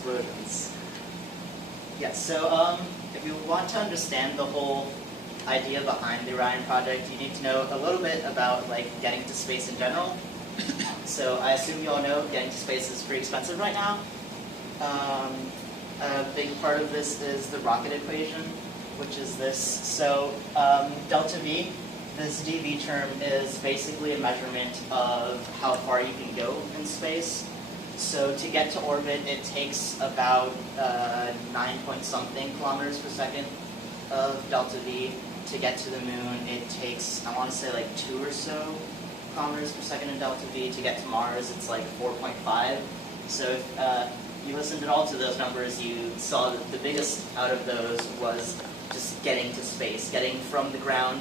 explosions. Yeah, so if you want to understand the whole idea behind the Orion project, you need to know a little bit about getting to space in general. So I assume you all know getting to space is pretty expensive right now. A big part of this is the rocket equation, which is this. So delta V, this dV term is basically a measurement of how far you can go in space. So to get to orbit, it takes about 9-point-something kilometers per second of delta V. To get to the moon, it takes, I want to say 2 or so kilometers per second in delta V. To get to Mars, it's 4.5. So if you listened at all to those numbers, you saw that the biggest out of those was just getting to space. Getting from the ground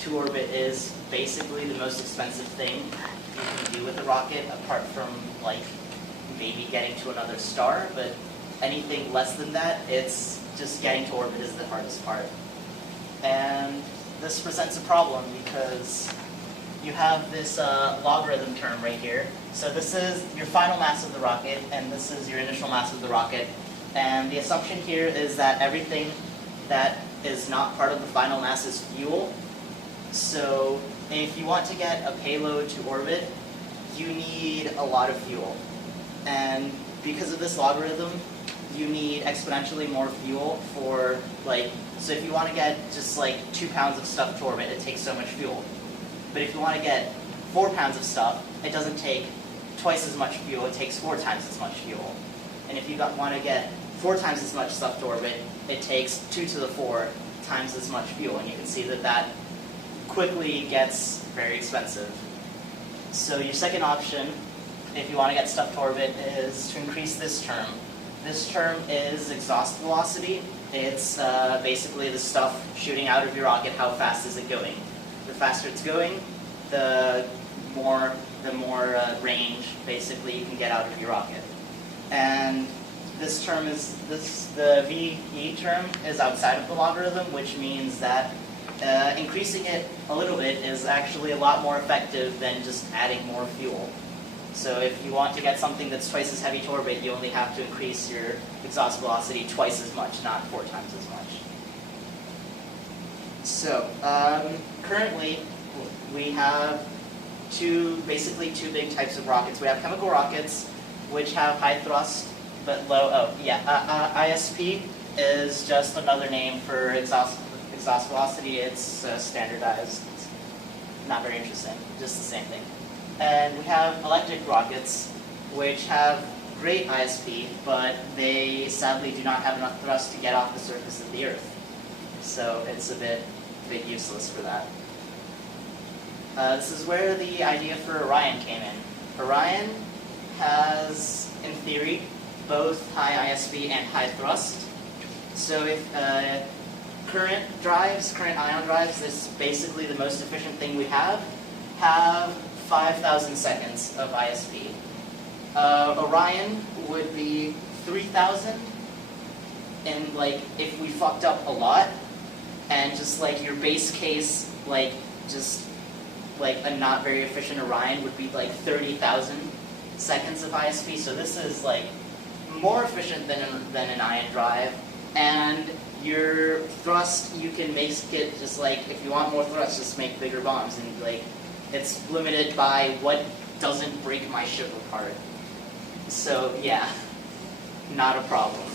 to orbit is basically the most expensive thing you can do with a rocket, apart from maybe getting to another star. But anything less than that, it's just getting to orbit is the hardest part. And this presents a problem because you have this logarithm term right here. So this is your final mass of the rocket, and this is your initial mass of the rocket. And the assumption here is that everything that is not part of the final mass is fuel. So if you want to get a payload to orbit, you need a lot of fuel. And because of this logarithm, you need exponentially more fuel for so if you want to get just 2 pounds of stuff to orbit, it takes so much fuel. But if you want to get 4 pounds of stuff, it doesn't take twice as much fuel, it takes 4 times as much fuel. And if you want to get 4 times as much stuff to orbit, it takes 2 to the 4 times as much fuel. And you can see that that quickly gets very expensive. So your second option, if you want to get stuff to orbit, is to increase this term. This term is exhaust velocity. It's basically the stuff shooting out of your rocket, how fast is it going. The faster it's going, the more range basically you can get out of your rocket. And this term is the VE term is outside of the logarithm, which means that increasing it a little bit is actually a lot more effective than just adding more fuel. So if you want to get something that's twice as heavy to orbit, you only have to increase your exhaust velocity twice as much, not 4 times as much. So currently, we have basically two big types of rockets. We have chemical rockets, which have high thrust but low. ISP is just another name for exhaust velocity. It's standardized. It's not very interesting. Just the same thing. And we have electric rockets, which have great ISP, but they sadly do not have enough thrust to get off the surface of the Earth. So it's a bit useless for that. This is where the idea for Orion came in. Orion has, in theory, both high ISP and high thrust. So if current ion drives, this is basically the most efficient thing we have 5,000 seconds of ISP. Orion would be 3,000, and if we fucked up a lot, and just your base case, a not very efficient Orion would be 30,000 seconds of ISP. So this is more efficient than an ion drive, and your thrust, you can make it just if you want more thrust, just make bigger bombs, and it's limited by what doesn't break my ship apart. So yeah, not a problem.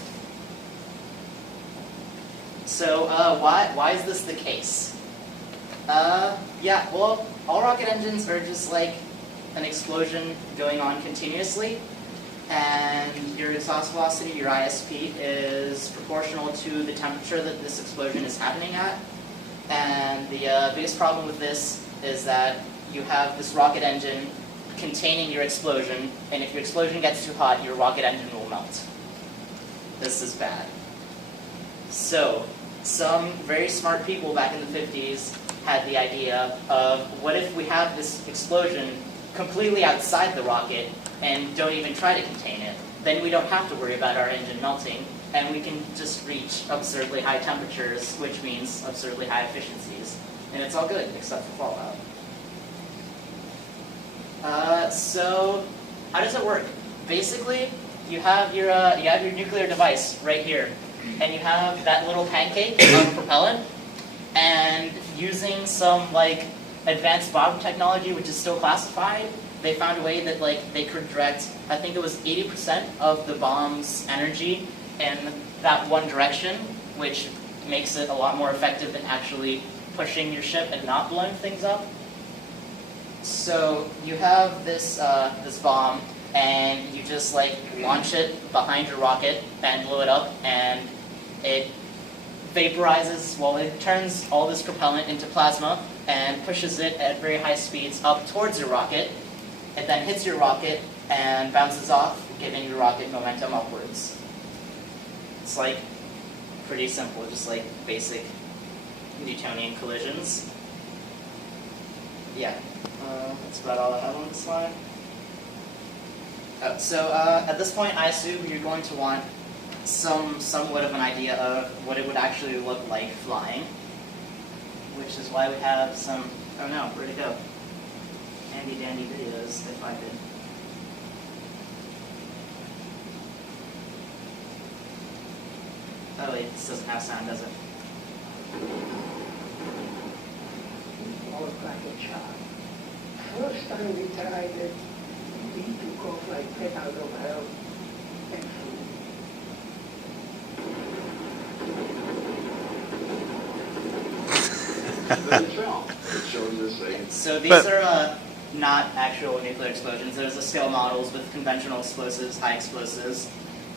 So why is this the case? Yeah, well, all rocket engines are just an explosion going on continuously, and your exhaust velocity, your ISP, is proportional to the temperature that this explosion is happening at. And the biggest problem with this is that you have this rocket engine containing your explosion, and if your explosion gets too hot, your rocket engine will melt. This is bad. So, some very smart people back in the 50s had the idea of, what if we have this explosion completely outside the rocket and don't even try to contain it? Then we don't have to worry about our engine melting, and we can just reach absurdly high temperatures, which means absurdly high efficiencies. And it's all good, except for fallout. So, how does it work? Basically, you have your nuclear device right here, and you have that little pancake of propellant, and using some like advanced bomb technology, which is still classified, they found a way that like they could direct, I think it was 80% of the bomb's energy in that one direction, which makes it a lot more effective than actually pushing your ship and not blowing things up. So you have this this bomb, and you just like launch it behind your rocket and blow it up, and it vaporizes, well, it turns all this propellant into plasma and pushes it at very high speeds up towards your rocket. It then hits your rocket and bounces off, giving your rocket momentum upwards. It's like pretty simple, just like basic Newtonian collisions. Yeah, that's about all I have on this slide. So at this point, I assume you're going to want somewhat of an idea of what it would actually look like flying, which is why we have some, oh no, where'd it go? Handy dandy videos, if I did. Oh wait, this doesn't have sound, does it? Almost like a child. First time we tried it, we took off like that out of hell and flew. So these are not actual nuclear explosions. There's the scale models with conventional explosives, high explosives,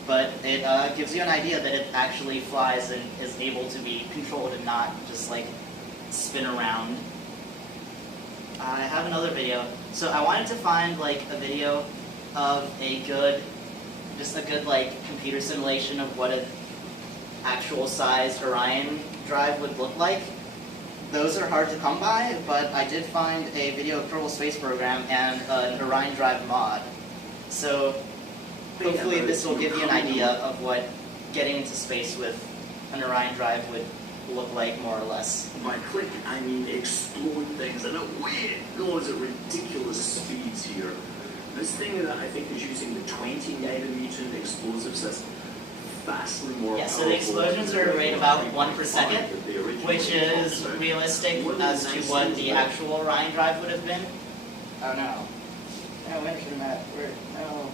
but it gives you an idea that it actually flies and is able to be controlled and not just like spin around. I have another video. So I wanted to find like a video of a good like computer simulation of what an actual sized Orion drive would look like. Those are hard to come by, but I did find a video of Kerbal Space Program and an Orion drive mod. So hopefully this will give you an idea of what getting into space with an Orion drive would look like, more or less. By click, I mean explode things, and away it goes at ridiculous speeds here. This thing that I think is using the 20 nanometer explosive system, vastly more Yeah, so the explosions are at a rate about 1 per second, which is realistic as to what the actual Orion drive would have been. Oh no. No, internet. No.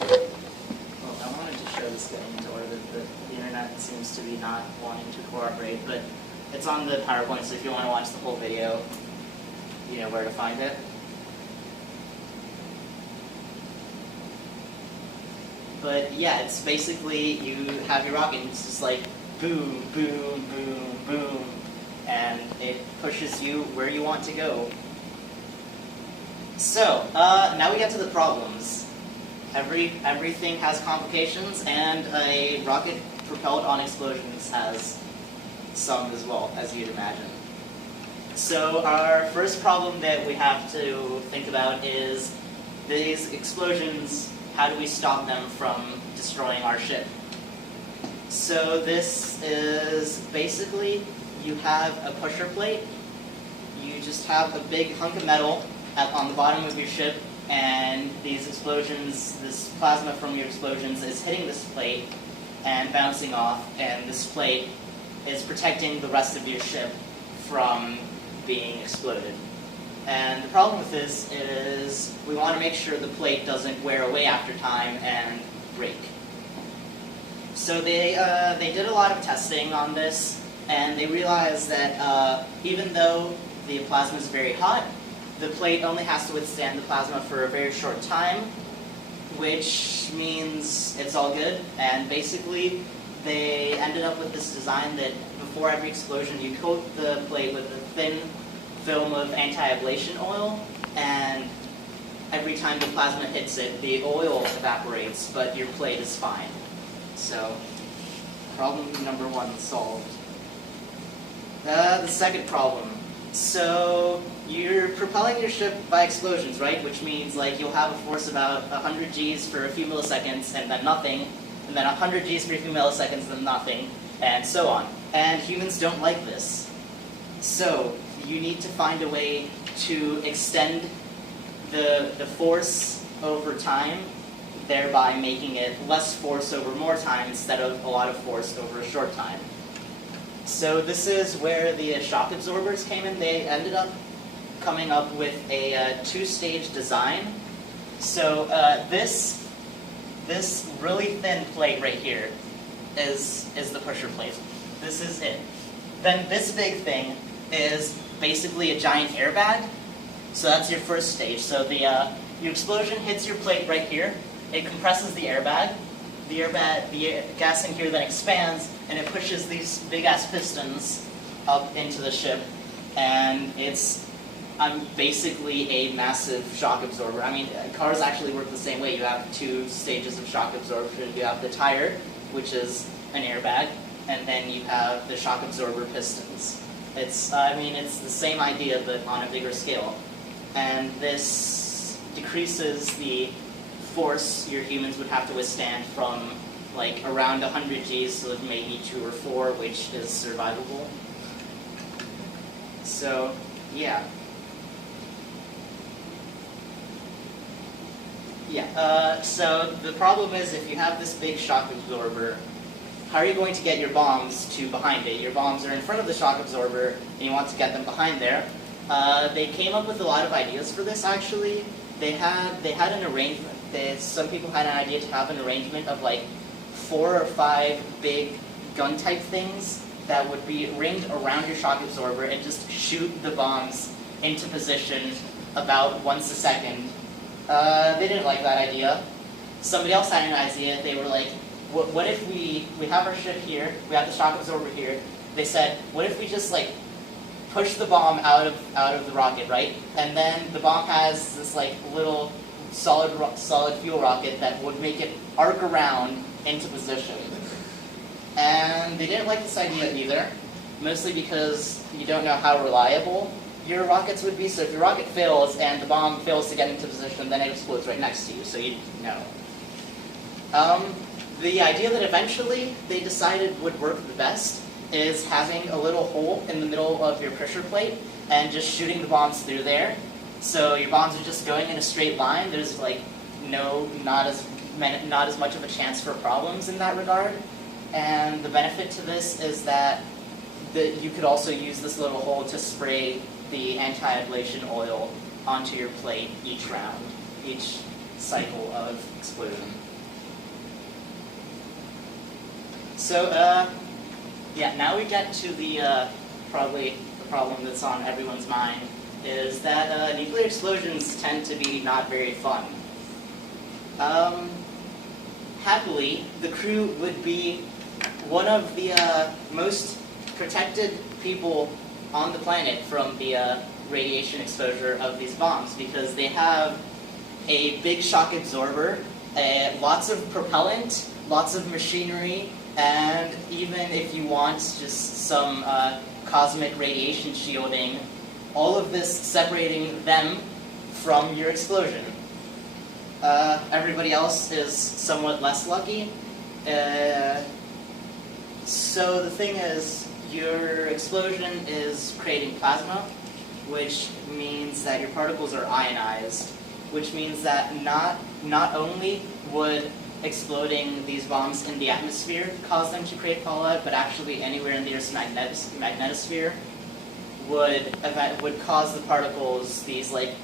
Well, I wanted to show this getting into orbit, but the internet seems to be not wanting to cooperate. But it's on the PowerPoint, so if you want to watch the whole video, you know where to find it. But yeah, it's basically you have your rocket and it's just like boom, boom, boom, boom, and it pushes you where you want to go. So, now we get to the problems. Everything has complications, and a rocket propelled on explosions has some as well, as you'd imagine. So our first problem that we have to think about is these explosions. How do we stop them from destroying our ship? So this is basically, you have a pusher plate. You just have a big hunk of metal on the bottom of your ship, and these explosions, this plasma from your explosions is hitting this plate and bouncing off, and this plate is protecting the rest of your ship from being exploded. And the problem with this is we want to make sure the plate doesn't wear away after time and break. So they did a lot of testing on this, and they realized that even though the plasma is very hot, the plate only has to withstand the plasma for a very short time, which means it's all good. And basically, they ended up with this design that before every explosion, you coat the plate with a thin film of anti-ablation oil, and every time the plasma hits it, the oil evaporates, but your plate is fine. So, problem number 1 solved. The second problem. So, you're propelling your ship by explosions, right? Which means like you'll have a force about 100 Gs for a few milliseconds, and then nothing, and then 100 Gs for a few milliseconds, then nothing, and so on. And humans don't like this. So, you need to find a way to extend the force over time thereby making it less force over more time instead of a lot of force over a short time. So this is where the shock absorbers came in. They ended up coming up with a two-stage design. So this really thin plate right here is the pusher plate. This is it. Then this big thing is basically a giant airbag. So that's your first stage. So your explosion hits your plate right here. It compresses the airbag. The gas in here then expands, and it pushes these big-ass pistons up into the ship. And it's basically a massive shock absorber. I mean, cars actually work the same way. You have two stages of shock absorption. You have the tire, which is an airbag, and then you have the shock absorber pistons. It's the same idea, but on a bigger scale. And this decreases the force your humans would have to withstand from like around 100 Gs to maybe 2 or 4, which is survivable. So, yeah. So the problem is if you have this big shock absorber, how are you going to get your bombs to behind it? Your bombs are in front of the shock absorber, and you want to get them behind there. They came up with a lot of ideas for this, actually. They had an arrangement. Some people had an idea to have an arrangement of like 4 or 5 big gun-type things that would be ringed around your shock absorber and just shoot the bombs into position about once a second. They didn't like that idea. Somebody else had an idea. They were like, what if we have our ship here, we have the shock absorber here. They said, what if we just like push the bomb out of the rocket, right? And then the bomb has this like little solid fuel rocket that would make it arc around into position. And they didn't like this idea either, mostly because you don't know how reliable your rockets would be. So if your rocket fails and the bomb fails to get into position, then it explodes right next to you, so you know. The idea that eventually they decided would work the best is having a little hole in the middle of your pressure plate and just shooting the bombs through there. So your bombs are just going in a straight line. There's like not as much of a chance for problems in that regard. And the benefit to this is that you could also use this little hole to spray the anti-ablation oil onto your plate each round, each cycle of explosion. So, now we get to the probably the problem that's on everyone's mind, is that nuclear explosions tend to be not very fun. Happily, the crew would be one of the most protected people on the planet from the radiation exposure of these bombs, because they have a big shock absorber, lots of propellant, lots of machinery, and even if you want just some cosmic radiation shielding, all of this separating them from your explosion. Everybody else is somewhat less lucky. So the thing is, your explosion is creating plasma, which means that your particles are ionized, which means that not only would exploding these bombs in the atmosphere cause them to create fallout, but actually anywhere in the Earth's magnetosphere would cause the particles, these like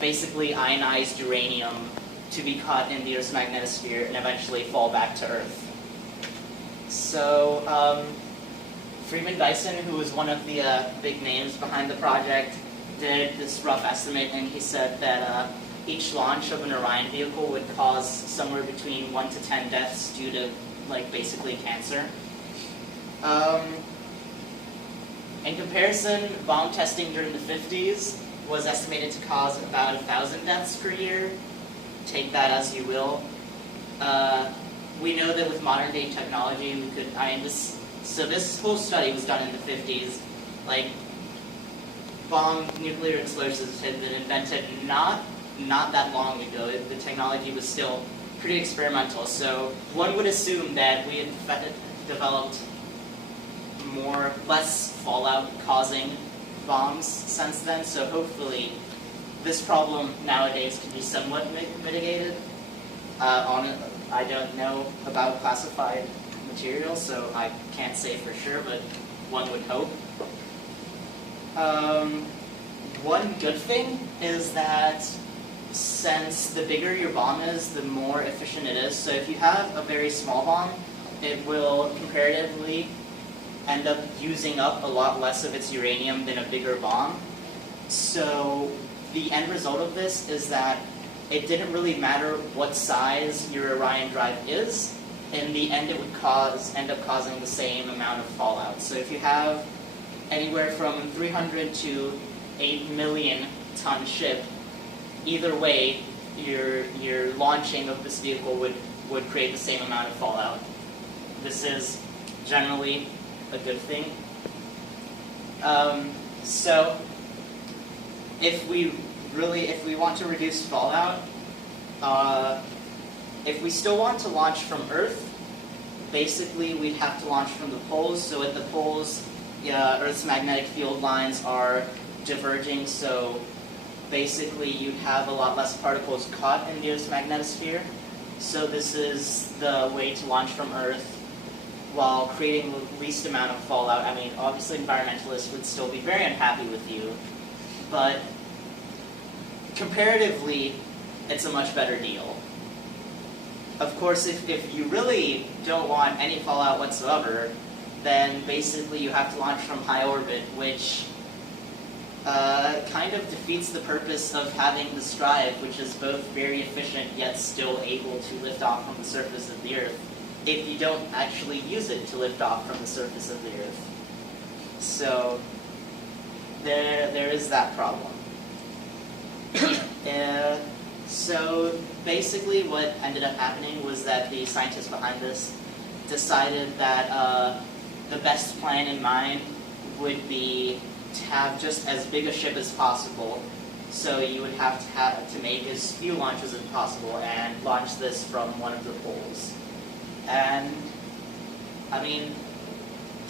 basically ionized uranium, to be caught in the Earth's magnetosphere and eventually fall back to Earth. So Freeman Dyson, who was one of the big names behind the project, did this rough estimate, and he said that each launch of an Orion vehicle would cause somewhere between 1 to 10 deaths due to, like, basically cancer. In comparison, bomb testing during the 50s was estimated to cause about 1,000 deaths per year. Take that as you will. We know that with modern day technology, we could, so this whole study was done in the 50s. Like, nuclear explosives had been invented not that long ago. The technology was still pretty experimental. So one would assume that we had developed less fallout causing bombs since then. So hopefully this problem nowadays can be somewhat mitigated. I don't know about classified materials, so I can't say for sure, but one would hope. One good thing is that since the bigger your bomb is, the more efficient it is. So if you have a very small bomb, it will comparatively end up using up a lot less of its uranium than a bigger bomb. So the end result of this is that it didn't really matter what size your Orion drive is. In the end, it would end up causing the same amount of fallout. So if you have anywhere from 300 to 8 million ton ship, either way, your launching of this vehicle would create the same amount of fallout. This is generally a good thing. So if we want to reduce fallout, if we still want to launch from Earth, basically we'd have to launch from the poles. So at the poles, Earth's magnetic field lines are diverging, so basically you'd have a lot less particles caught in the Earth's magnetosphere. So this is the way to launch from Earth while creating the least amount of fallout. I mean, obviously environmentalists would still be very unhappy with you, but comparatively, it's a much better deal. Of course, if you really don't want any fallout whatsoever, then basically you have to launch from high orbit, which kind of defeats the purpose of having this drive, which is both very efficient yet still able to lift off from the surface of the Earth, if you don't actually use it to lift off from the surface of the Earth. So there is that problem. So basically what ended up happening was that the scientists behind this decided that the best plan in mind would be to have just as big a ship as possible. So you would have to make as few launches as possible and launch this from one of the poles. And I mean,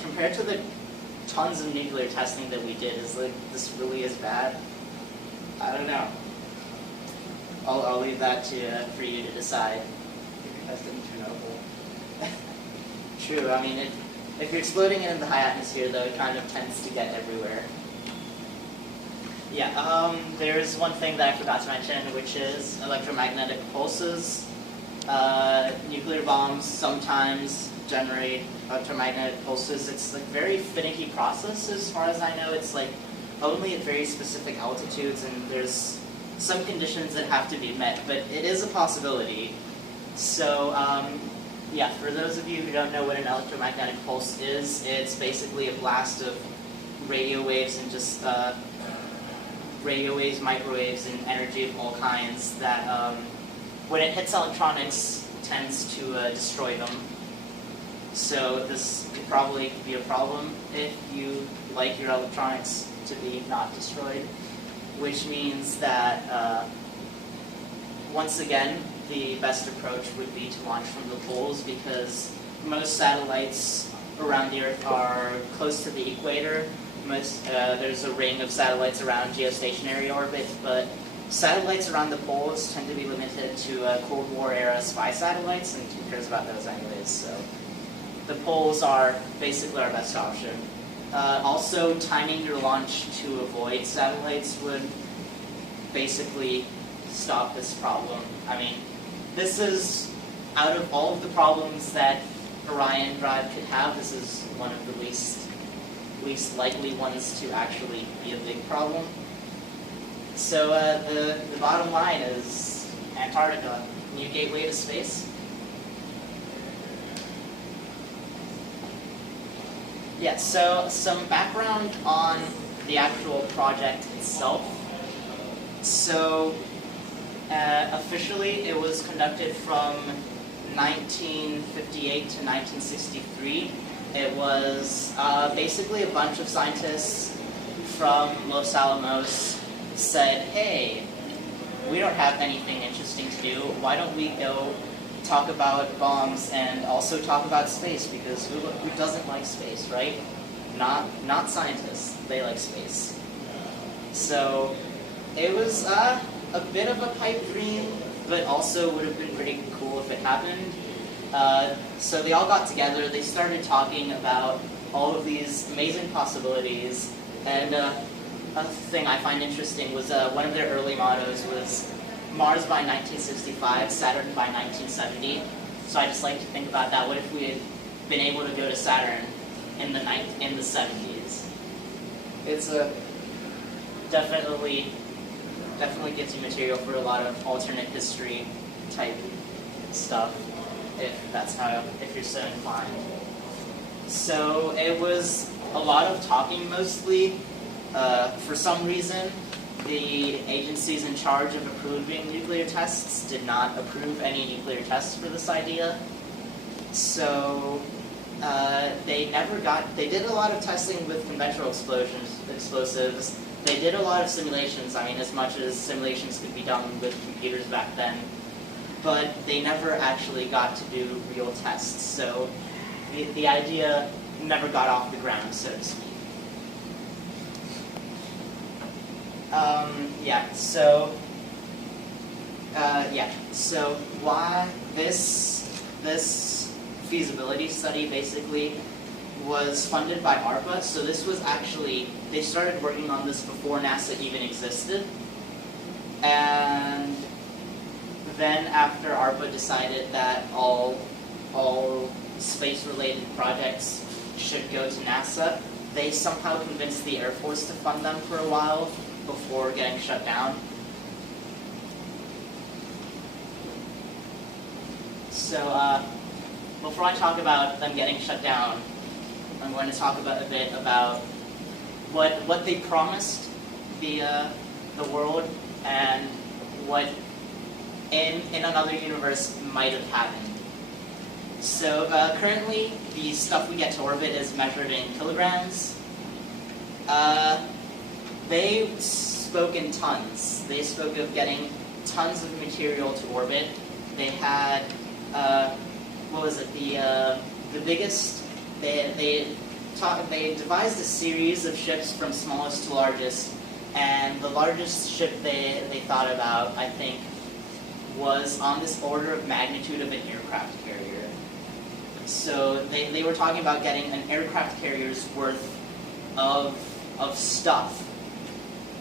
compared to the tons of nuclear testing that we did, is like this really as bad? I don't know. I'll leave that for you to decide. Testing Chernobyl. True. I mean, if you're exploding it in the high atmosphere, though, it kind of tends to get everywhere. Yeah. There's one thing that I forgot to mention, which is electromagnetic pulses. Nuclear bombs sometimes generate electromagnetic pulses. It's like very finicky process, as far as I know. It's like only at very specific altitudes, and there's some conditions that have to be met, but it is a possibility. So, yeah, for those of you who don't know what an electromagnetic pulse is, it's basically a blast of radio waves and just radio waves, microwaves, and energy of all kinds that, when it hits electronics, tends to destroy them. So this could probably be a problem if you like your electronics to be not destroyed, which means that, once again, the best approach would be to launch from the poles, because most satellites around the Earth are close to the equator. There's a ring of satellites around geostationary orbit, but satellites around the poles tend to be limited to Cold War era spy satellites, and who cares about those anyways? So the poles are basically our best option. Also, timing your launch to avoid satellites would basically stop this problem. I mean, this is, out of all of the problems that Orion drive could have, this is one of the least likely ones to actually be a big problem. So the bottom line is Antarctica, new gateway to space. Yeah, so some background on the actual project itself. So officially it was conducted from 1958 to 1963. It was basically a bunch of scientists from Los Alamos said, hey, we don't have anything interesting to do. Why don't we go talk about bombs and also talk about space, because who doesn't like space, right? Not scientists. They like space. So it was a bit of a pipe dream, but also would have been pretty cool happened. So they all got together, they started talking about all of these amazing possibilities, and another thing I find interesting was one of their early mottos was Mars by 1965, Saturn by 1970. So I just like to think about that. What if we had been able to go to Saturn in the 70s? It's definitely gives you material for a lot of alternate history type stuff, if you're so inclined. So it was a lot of talking mostly. For some reason, the agencies in charge of approving nuclear tests did not approve any nuclear tests for this idea. So they did a lot of testing with conventional explosives. They did a lot of simulations, I mean, as much as simulations could be done with computers back then. But they never actually got to do real tests. So the idea never got off the ground, so to speak. So why this feasibility study basically was funded by ARPA. So this was actually, they started working on this before NASA even existed. And then after ARPA decided that all space-related projects should go to NASA, they somehow convinced the Air Force to fund them for a while before getting shut down. So before I talk about them getting shut down, I'm going to talk a bit about what they promised the world and what in another universe might have happened. So currently, the stuff we get to orbit is measured in kilograms. They spoke in tons. They spoke of getting tons of material to orbit. They had, what was it? The biggest. They devised a series of ships from smallest to largest, and the largest ship they thought about, I think, was on this order of magnitude of an aircraft carrier. So they were talking about getting an aircraft carrier's worth of stuff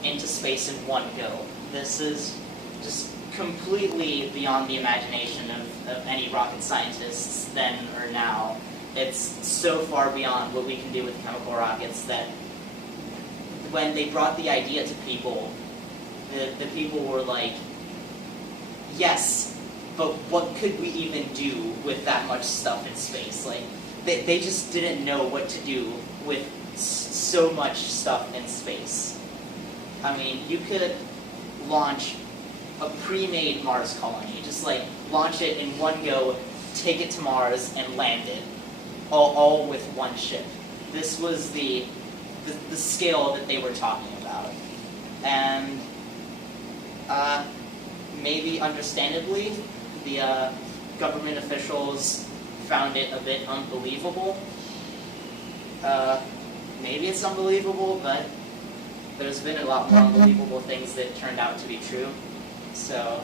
into space in one go. This is just completely beyond the imagination of any rocket scientists then or now. It's so far beyond what we can do with chemical rockets that when they brought the idea to people, the people were like, yes, but what could we even do with that much stuff in space? Like, they just didn't know what to do with so much stuff in space. I mean, you could launch a pre-made Mars colony, just like launch it in one go, take it to Mars, and land it, all with one ship. This was the scale that they were talking about. And maybe understandably, the government officials found it a bit unbelievable. Maybe it's unbelievable, but there's been a lot more unbelievable things that turned out to be true. So.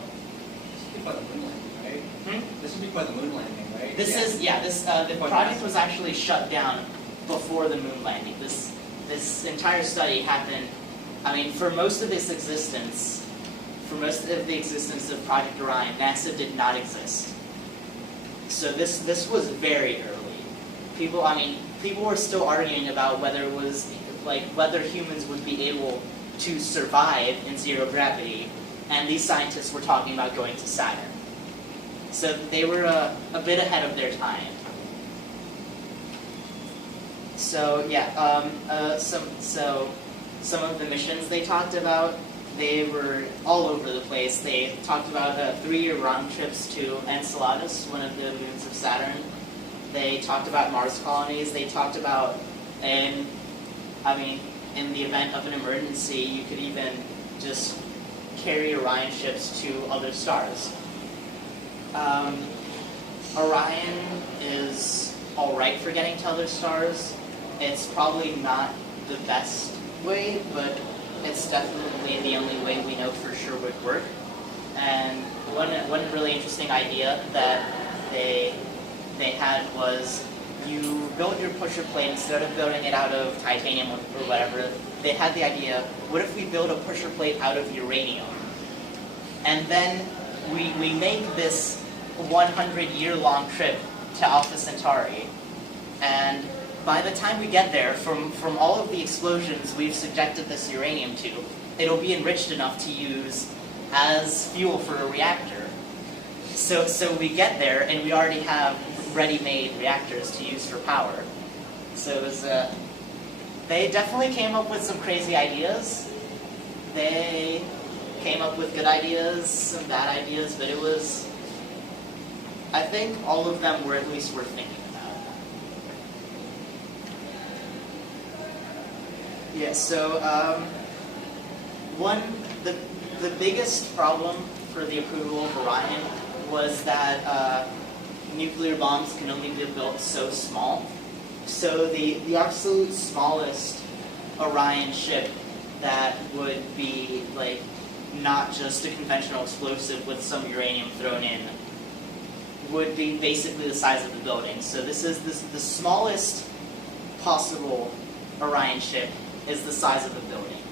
This would be by the moon landing, right? This would be by the moon landing, right? The project was actually shut down before the moon landing. This entire study happened, I mean, for most of the existence of Project Orion, NASA did not exist. So this was very early. People were still arguing about whether humans would be able to survive in zero gravity, and these scientists were talking about going to Saturn. So they were a bit ahead of their time. So yeah, some of the missions they talked about, they were all over the place. They talked about 3-year round trips to Enceladus, one of the moons of Saturn. They talked about Mars colonies. They talked about, in the event of an emergency, you could even just carry Orion ships to other stars. Orion is alright for getting to other stars. It's probably not the best way, but it's definitely the only way we know for sure would work. And one really interesting idea that they had was you built your pusher plate instead of building it out of titanium or whatever. They had the idea, what if we build a pusher plate out of uranium? And then we make this 100-year-long trip to Alpha Centauri. And by the time we get there, from all of the explosions we've subjected this uranium to, it'll be enriched enough to use as fuel for a reactor. So we get there, and we already have ready-made reactors to use for power. So it was, they definitely came up with some crazy ideas. They came up with good ideas, some bad ideas, but it was, I think all of them were at least worth thinking about. Yeah, so the biggest problem for the approval of Orion was that nuclear bombs can only be built so small. So the absolute smallest Orion ship that would be like not just a conventional explosive with some uranium thrown in would be basically the size of the building. So this is the smallest possible Orion ship is the size of the building.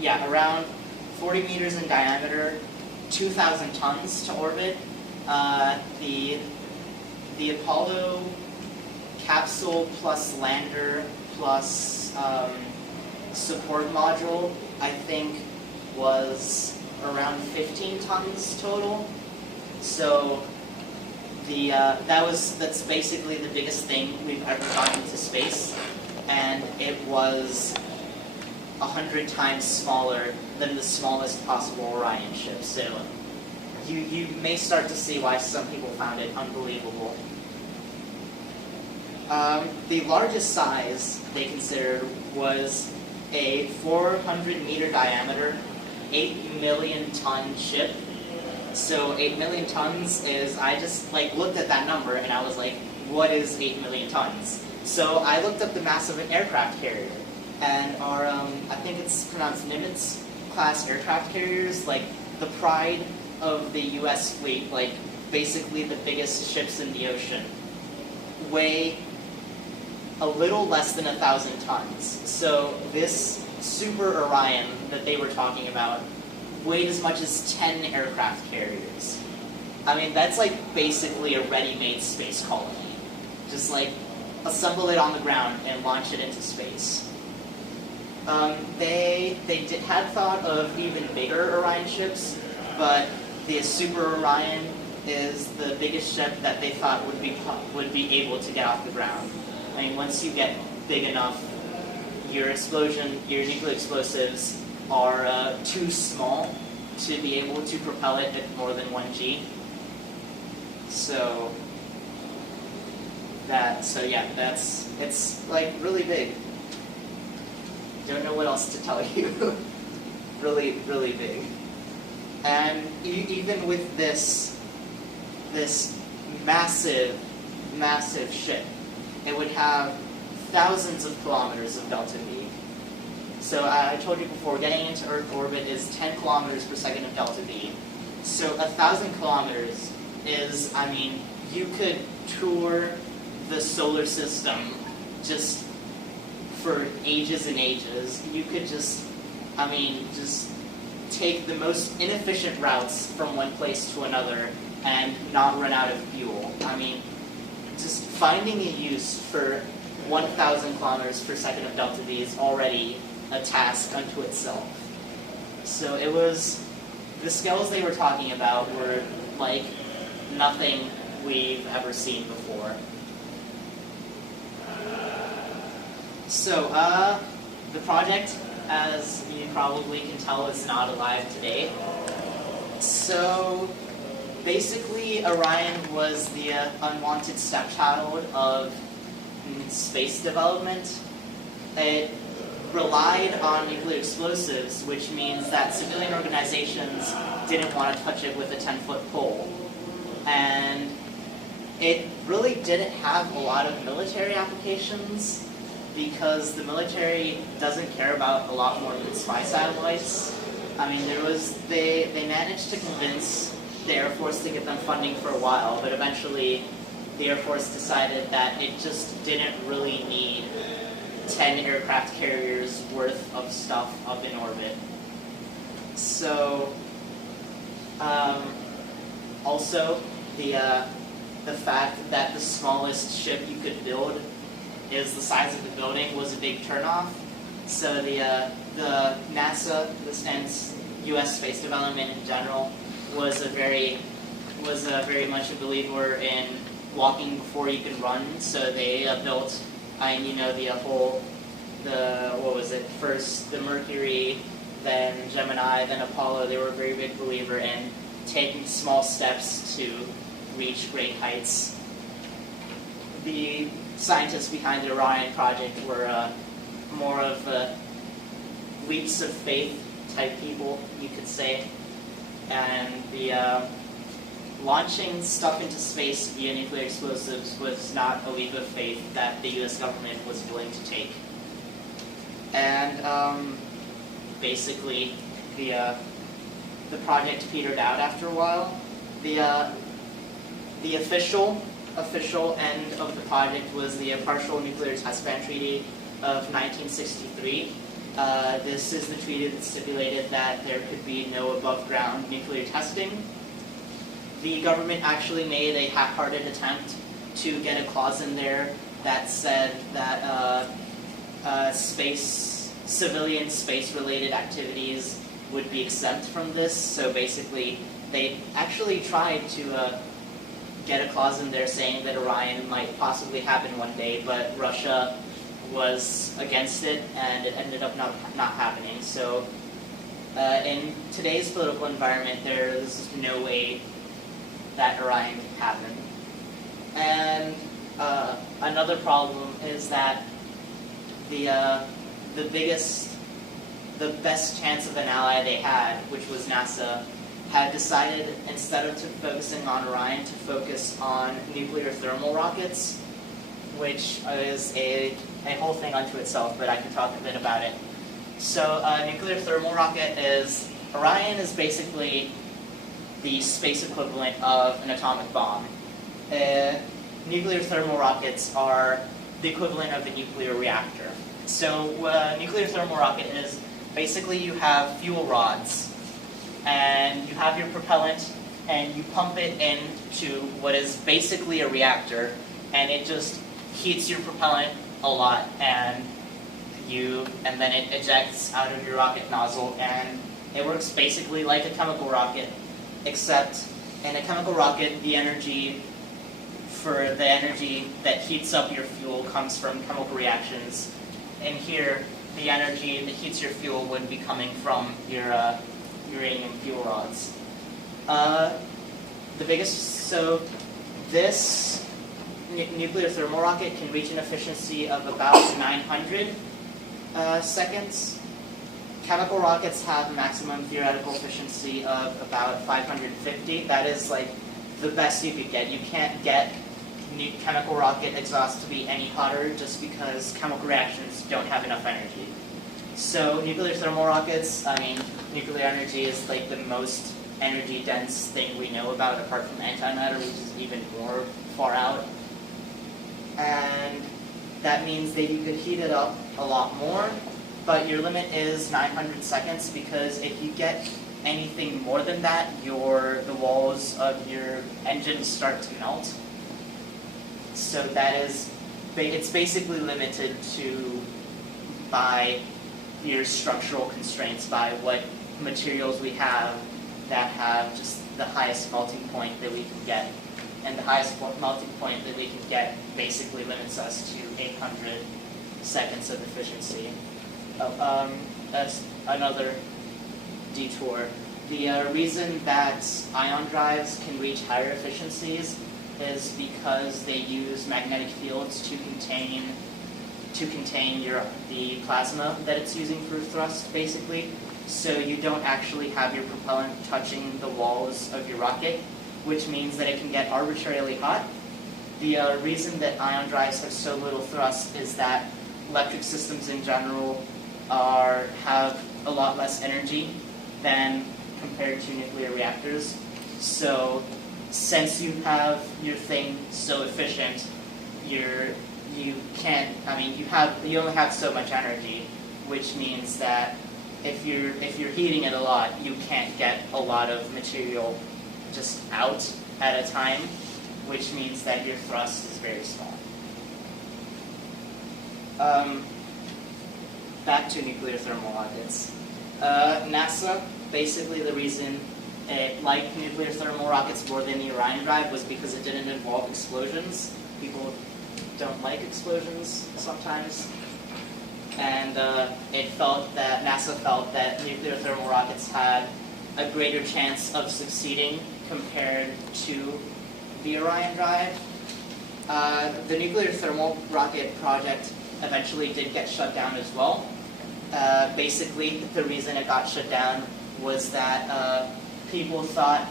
Yeah, around 40 meters in diameter, 2,000 tons to orbit. The Apollo capsule plus lander plus support module, I think, was around 15 tons total. So that's basically the biggest thing we've ever gotten to space, and it was 100 times smaller than the smallest possible Orion ship. So you may start to see why some people found it unbelievable. The largest size they considered was a 400-meter diameter, 8 million ton ship. So 8 million tons is, I just looked at that number and I was like, what is 8 million tons? So I looked up the mass of an aircraft carrier, and our, I think it's pronounced Nimitz class aircraft carriers, the pride of the US fleet, basically the biggest ships in the ocean, weigh a little less than 1,000 tons. So this Super Orion that they were talking about weighed as much as 10 aircraft carriers. I mean, that's basically a ready-made space colony. Just assemble it on the ground and launch it into space. They had thought of even bigger Orion ships, but the Super Orion is the biggest ship that they thought would be able to get off the ground. I mean, once you get big enough, your nuclear explosives are too small to be able to propel it at more than 1 G. So it's really big. Don't know what else to tell you. Really, really big. And even with this massive, massive ship, it would have thousands of kilometers of delta V. So I told you before, getting into Earth orbit is 10 kilometers per second of delta V. So 1,000 kilometers is, I mean, you could tour the solar system just for ages and ages. You could just take the most inefficient routes from one place to another and not run out of fuel. I mean, just finding a use for 1,000 kilometers per second of delta V is already a task unto itself. So it was, the scales they were talking about were like nothing we've ever seen before. So the project, as you probably can tell, is not alive today. So basically, Orion was the unwanted stepchild of space development. It relied on nuclear explosives, which means that civilian organizations didn't want to touch it with a 10-foot pole. And it really didn't have a lot of military applications, because the military doesn't care about a lot more than spy satellites. I mean, they managed to convince the Air Force to get them funding for a while, but eventually the Air Force decided that it just didn't really need 10 aircraft carriers worth of stuff up in orbit. So, also, the fact that the smallest ship you could build is the size of the building was a big turnoff. So the NASA, and U.S. space development in general, was very much a believer in walking before you can run. So they built, first the Mercury, then Gemini, then Apollo. They were a very big believer in taking small steps to reach great heights. The scientists behind the Orion project were more of leaps of faith type people, you could say. And the launching stuff into space via nuclear explosives was not a leap of faith that the U.S. government was willing to take. And basically, the project petered out after a while. The official end of the project was the Partial Nuclear Test Ban Treaty of 1963. This is the treaty that stipulated that there could be no above-ground nuclear testing. The government actually made a half-hearted attempt to get a clause in there that said that civilian space-related activities would be exempt from this. So basically, they actually tried to get a clause in there saying that Orion might possibly happen one day, but Russia was against it, and it ended up not happening. So in today's political environment, there's no way that Orion can happen. And another problem is that the best chance of an ally they had, which was NASA, had decided, instead of focusing on Orion, to focus on nuclear thermal rockets, which is a whole thing unto itself, but I can talk a bit about it. So nuclear thermal rocket Orion is basically the space equivalent of an atomic bomb. Nuclear thermal rockets are the equivalent of a nuclear reactor. So nuclear thermal rocket is basically you have fuel rods, and you have your propellant, and you pump it into what is basically a reactor, and it just heats your propellant a lot, and then it ejects out of your rocket nozzle, and it works basically like a chemical rocket, except in a chemical rocket, the energy that heats up your fuel comes from chemical reactions. And here, the energy that heats your fuel would be coming from your uranium fuel rods. This nuclear thermal rocket can reach an efficiency of about 900 seconds. Chemical rockets have a maximum theoretical efficiency of about 550. That is like the best you could get. You can't get chemical rocket exhaust to be any hotter just because chemical reactions don't have enough energy. So nuclear thermal rockets, nuclear energy is like the most energy dense thing we know about apart from antimatter, which is even more far out. And that means that you could heat it up a lot more, but your limit is 900 seconds, because if you get anything more than that, the walls of your engine start to melt. So it's basically limited by your structural constraints, by what materials we have that have just the highest melting point that we can get. And the highest melting point that we can get basically limits us to 800 seconds of efficiency. That's another detour. The reason that ion drives can reach higher efficiencies is because they use magnetic fields to contain the plasma that it's using for thrust, basically. So you don't actually have your propellant touching the walls of your rocket, which means that it can get arbitrarily hot. The reason that ion drives have so little thrust is that electric systems in general have a lot less energy than compared to nuclear reactors. So since you have your thing so efficient, you only have so much energy, which means that if you're heating it a lot, you can't get a lot of material just out at a time, which means that your thrust is very small. Back to nuclear thermal rockets. NASA, basically the reason it liked nuclear thermal rockets more than the Orion drive was because it didn't involve explosions. People don't like explosions sometimes. And NASA felt that nuclear thermal rockets had a greater chance of succeeding compared to the Orion drive. The nuclear thermal rocket project eventually did get shut down as well. Basically, the reason it got shut down was that people thought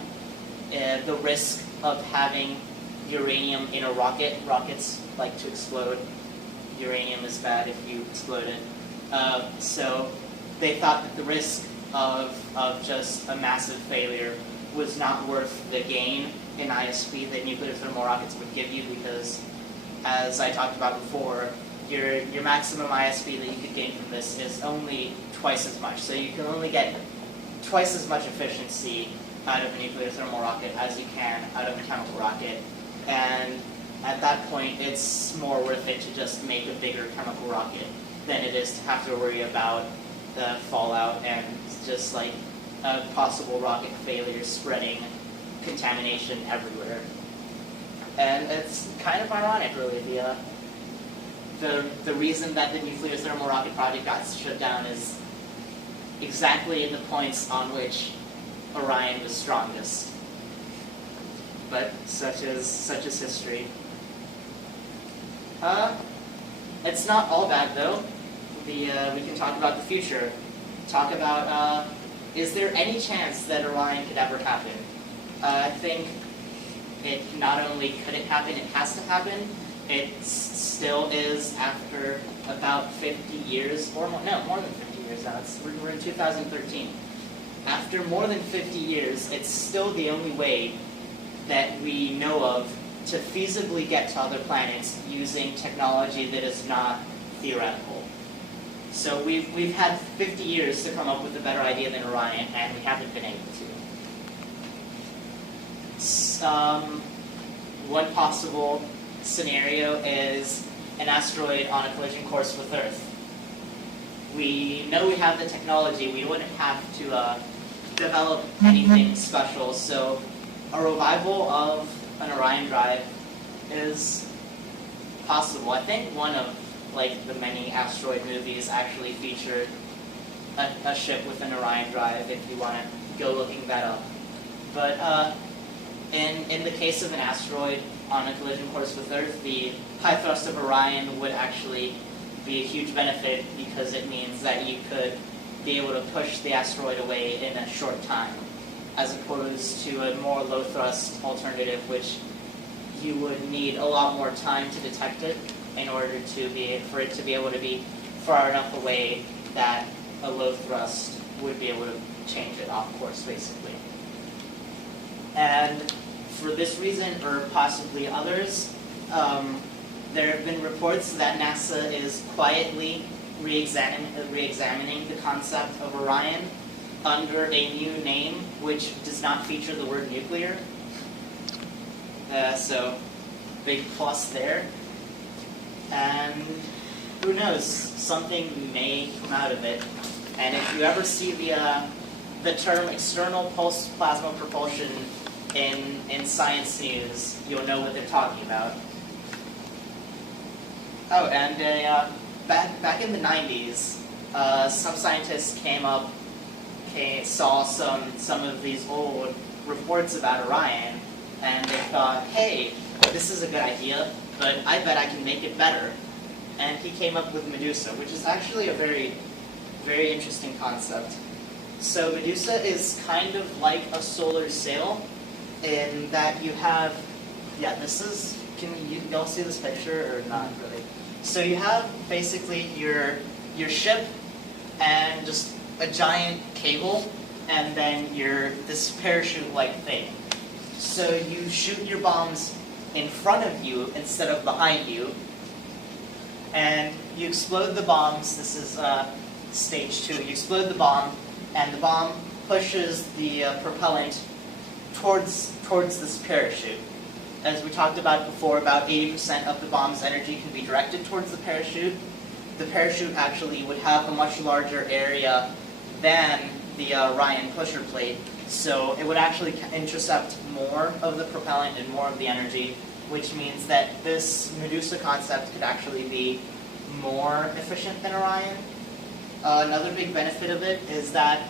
the risk of having uranium in a rocket, rockets like to explode. Uranium is bad if you explode it. So they thought that the risk of just a massive failure was not worth the gain in ISP that nuclear thermal rockets would give you, because, as I talked about before, your maximum ISP that you could gain from this is only twice as much. So you can only get twice as much efficiency out of a nuclear thermal rocket as you can out of a chemical rocket. And at that point, it's more worth it to just make a bigger chemical rocket than it is to have to worry about the fallout and just like a possible rocket failure spreading contamination everywhere. And it's kind of ironic, really. The reason that the nuclear thermal rocket project got shut down is exactly the points on which Orion was strongest. But such is history. It's not all bad though. We can talk about the future. Talk about is there any chance that Orion could ever happen? I think it not only could it happen, it has to happen. It still is after about 50 years, or more, no, more than 50 years now. We're in 2013. After more than 50 years, it's still the only way that we know of to feasibly get to other planets using technology that is not theoretical. So we've had 50 years to come up with a better idea than Orion, and we haven't been able to. One possible scenario is an asteroid on a collision course with Earth. We know we have the technology. We wouldn't have to develop anything special. So a revival of an Orion drive is possible. I think one of the many asteroid movies actually featured a ship with an Orion drive, if you want to go looking that up. But in the case of an asteroid on a collision course with Earth, the high thrust of Orion would actually be a huge benefit, because it means that you could be able to push the asteroid away in a short time, as opposed to a more low thrust alternative, which you would need a lot more time to detect it in order for it to be able to be far enough away that a low thrust would be able to change it off course, basically. And for this reason, or possibly others, there have been reports that NASA is quietly re-examining the concept of Orion under a new name, which does not feature the word nuclear. So, big plus there. And who knows, something may come out of it. And if you ever see the term external pulse plasma propulsion in science news, you'll know what they're talking about. Oh, and back in the 90s, some scientists saw some of these old reports about Orion, and they thought, hey, this is a good idea, but I bet I can make it better. And he came up with Medusa, which is actually a very, very interesting concept. So Medusa is kind of like a solar sail, in that you have, can y'all see this picture or not really? So you have basically your ship and just a giant cable, and then this parachute-like thing. So you shoot your bombs in front of you instead of behind you, and you explode the bombs. This is stage 2. You explode the bomb, and the bomb pushes the propellant towards this parachute. As we talked about before, about 80% of the bomb's energy can be directed towards the parachute. The parachute actually would have a much larger area than the Orion pusher plate, so it would actually intercept more of the propellant and more of the energy, which means that this Medusa concept could actually be more efficient than Orion. Another big benefit of it is that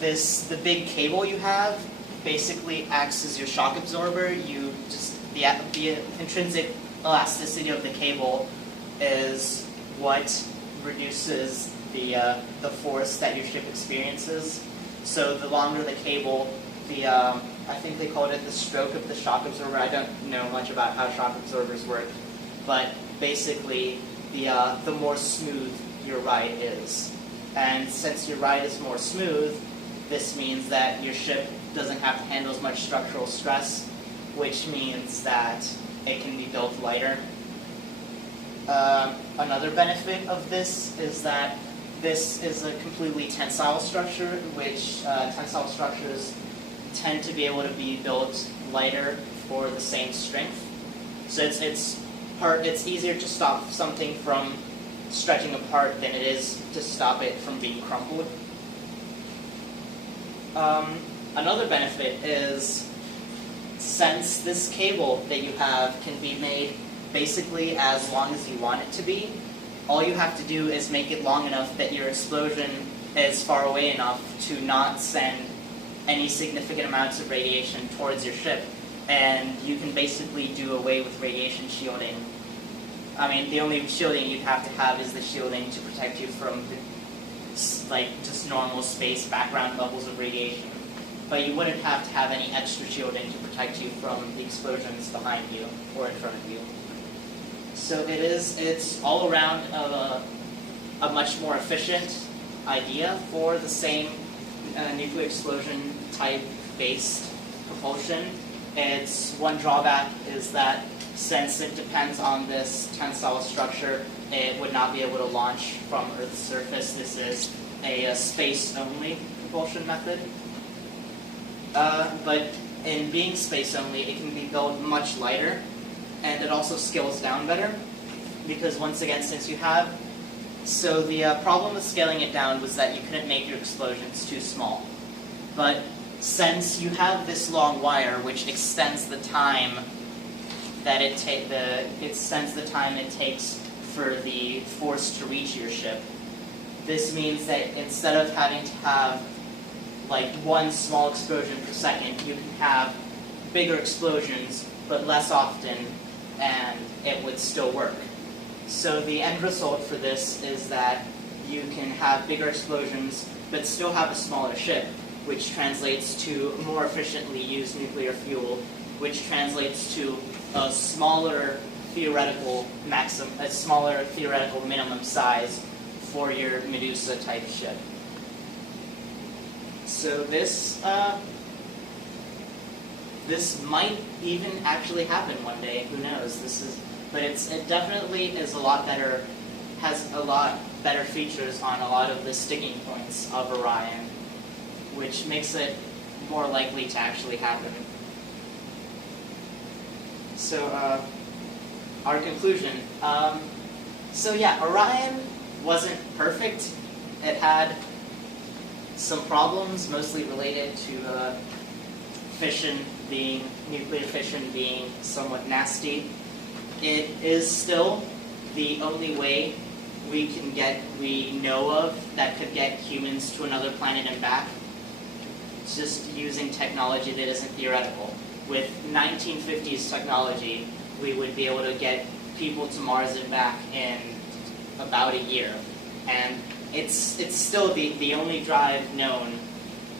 the big cable you have basically acts as your shock absorber. The intrinsic elasticity of the cable is what reduces the force that your ship experiences. So the longer the cable, I think they called it the stroke of the shock absorber. I don't know much about how shock absorbers work, but basically the more smooth your ride is. And since your ride is more smooth, this means that your ship doesn't have to handle as much structural stress, which means that it can be built lighter. Another benefit of this is that this is a completely tensile structure, which tensile structures tend to be able to be built lighter for the same strength. So it's easier to stop something from stretching apart than it is to stop it from being crumpled. Another benefit is, since this cable that you have can be made basically as long as you want it to be, all you have to do is make it long enough that your explosion is far away enough to not send any significant amounts of radiation towards your ship, and you can basically do away with radiation shielding. I mean, the only shielding you'd have to have is the shielding to protect you from just normal space background levels of radiation. But you wouldn't have to have any extra shielding to protect you from the explosions behind you or in front of you. So it's all around a much more efficient idea for the same nuclear explosion type based propulsion. Its one drawback is that since it depends on this tensile structure, it would not be able to launch from Earth's surface. This is a space-only propulsion method. But in being space-only, it can be built much lighter, and it also scales down better, because once again, so the problem with scaling it down was that you couldn't make your explosions too small. But since you have this long wire, which extends the time that it takes for the force to reach your ship, this means that instead of having to have like one small explosion per second, you can have bigger explosions, but less often, and it would still work. So the end result for this is that you can have bigger explosions, but still have a smaller ship, which translates to more efficiently used nuclear fuel, which translates to a smaller theoretical minimum size for your Medusa type ship. So this might even actually happen one day. Who knows? But it definitely is a lot better. Has a lot better features on a lot of the sticking points of Orion, which makes it more likely to actually happen. So our conclusion. So yeah, Orion wasn't perfect. It had some problems, mostly related to nuclear fission being somewhat nasty. It is still the only way we know of that could get humans to another planet and back. It's just using technology that isn't theoretical. With 1950s technology, we would be able to get people to Mars and back in about a year. And it's still the only drive known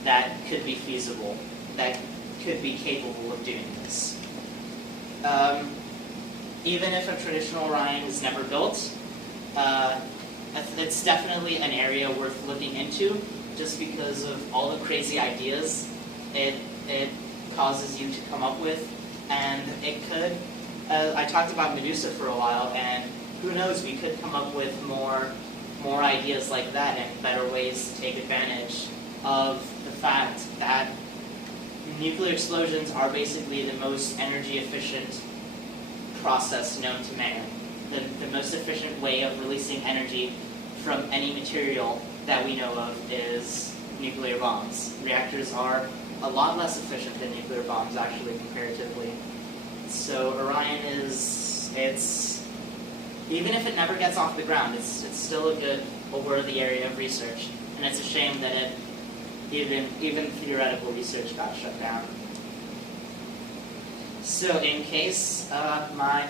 that could be feasible, that could be capable of doing this. Even if a traditional Orion is never built, it's definitely an area worth looking into, just because of all the crazy ideas it causes you to come up with, and it could, I talked about Medusa for a while, and who knows, we could come up with more ideas like that and better ways to take advantage of the fact that nuclear explosions are basically the most energy efficient process known to man. The most efficient way of releasing energy from any material that we know of is nuclear bombs. Reactors are a lot less efficient than nuclear bombs, actually, comparatively. So Orion it's even if it never gets off the ground, it's still a worthy area of research, and it's a shame that it even theoretical research got shut down. So in case my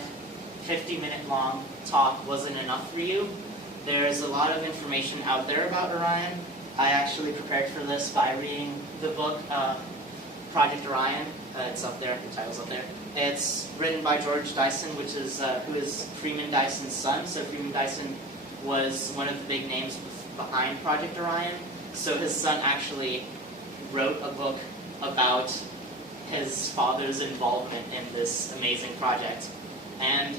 50-minute long talk wasn't enough for you, there's a lot of information out there about Orion. I actually prepared for this by reading the book Project Orion. It's up there, the title's up there. It's written by George Dyson, who is Freeman Dyson's son. So Freeman Dyson was one of the big names behind Project Orion. So his son actually wrote a book about his father's involvement in this amazing project. And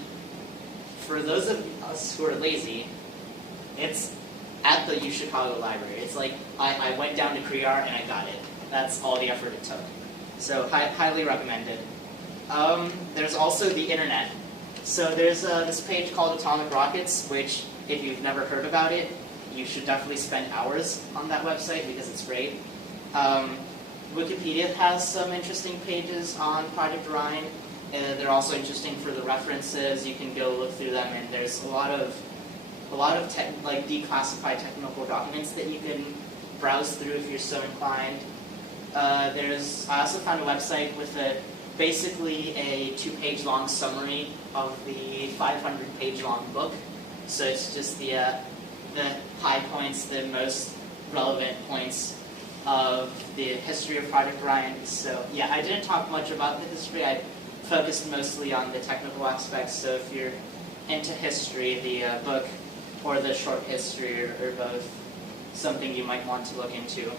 for those of us who are lazy, it's at the UChicago library. It's like, I went down to Crear and I got it. That's all the effort it took. So highly recommended. There's also the internet. So there's this page called Atomic Rockets, which if you've never heard about it, you should definitely spend hours on that website because it's great. Wikipedia has some interesting pages on Project Orion. They're also interesting for the references. You can go look through them, and there's a lot of declassified technical documents that you can browse through if you're so inclined. I also found a website with basically a 2-page long summary of the 500-page long book. So it's just the high points, the most relevant points of the history of Project Orion. So yeah, I didn't talk much about the history. I focused mostly on the technical aspects. So if you're into history, the book or the short history are both something you might want to look into.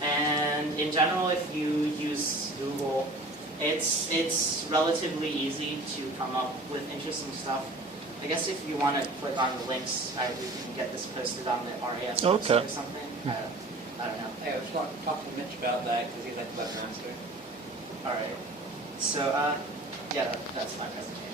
And in general, if you use Google, it's relatively easy to come up with interesting stuff. I guess if you want to click on the links, we can get this posted on the RAS website or something. I don't know. Hey, I was talking to Mitch about that because he's like the webmaster. All right. So, yeah, that's my presentation.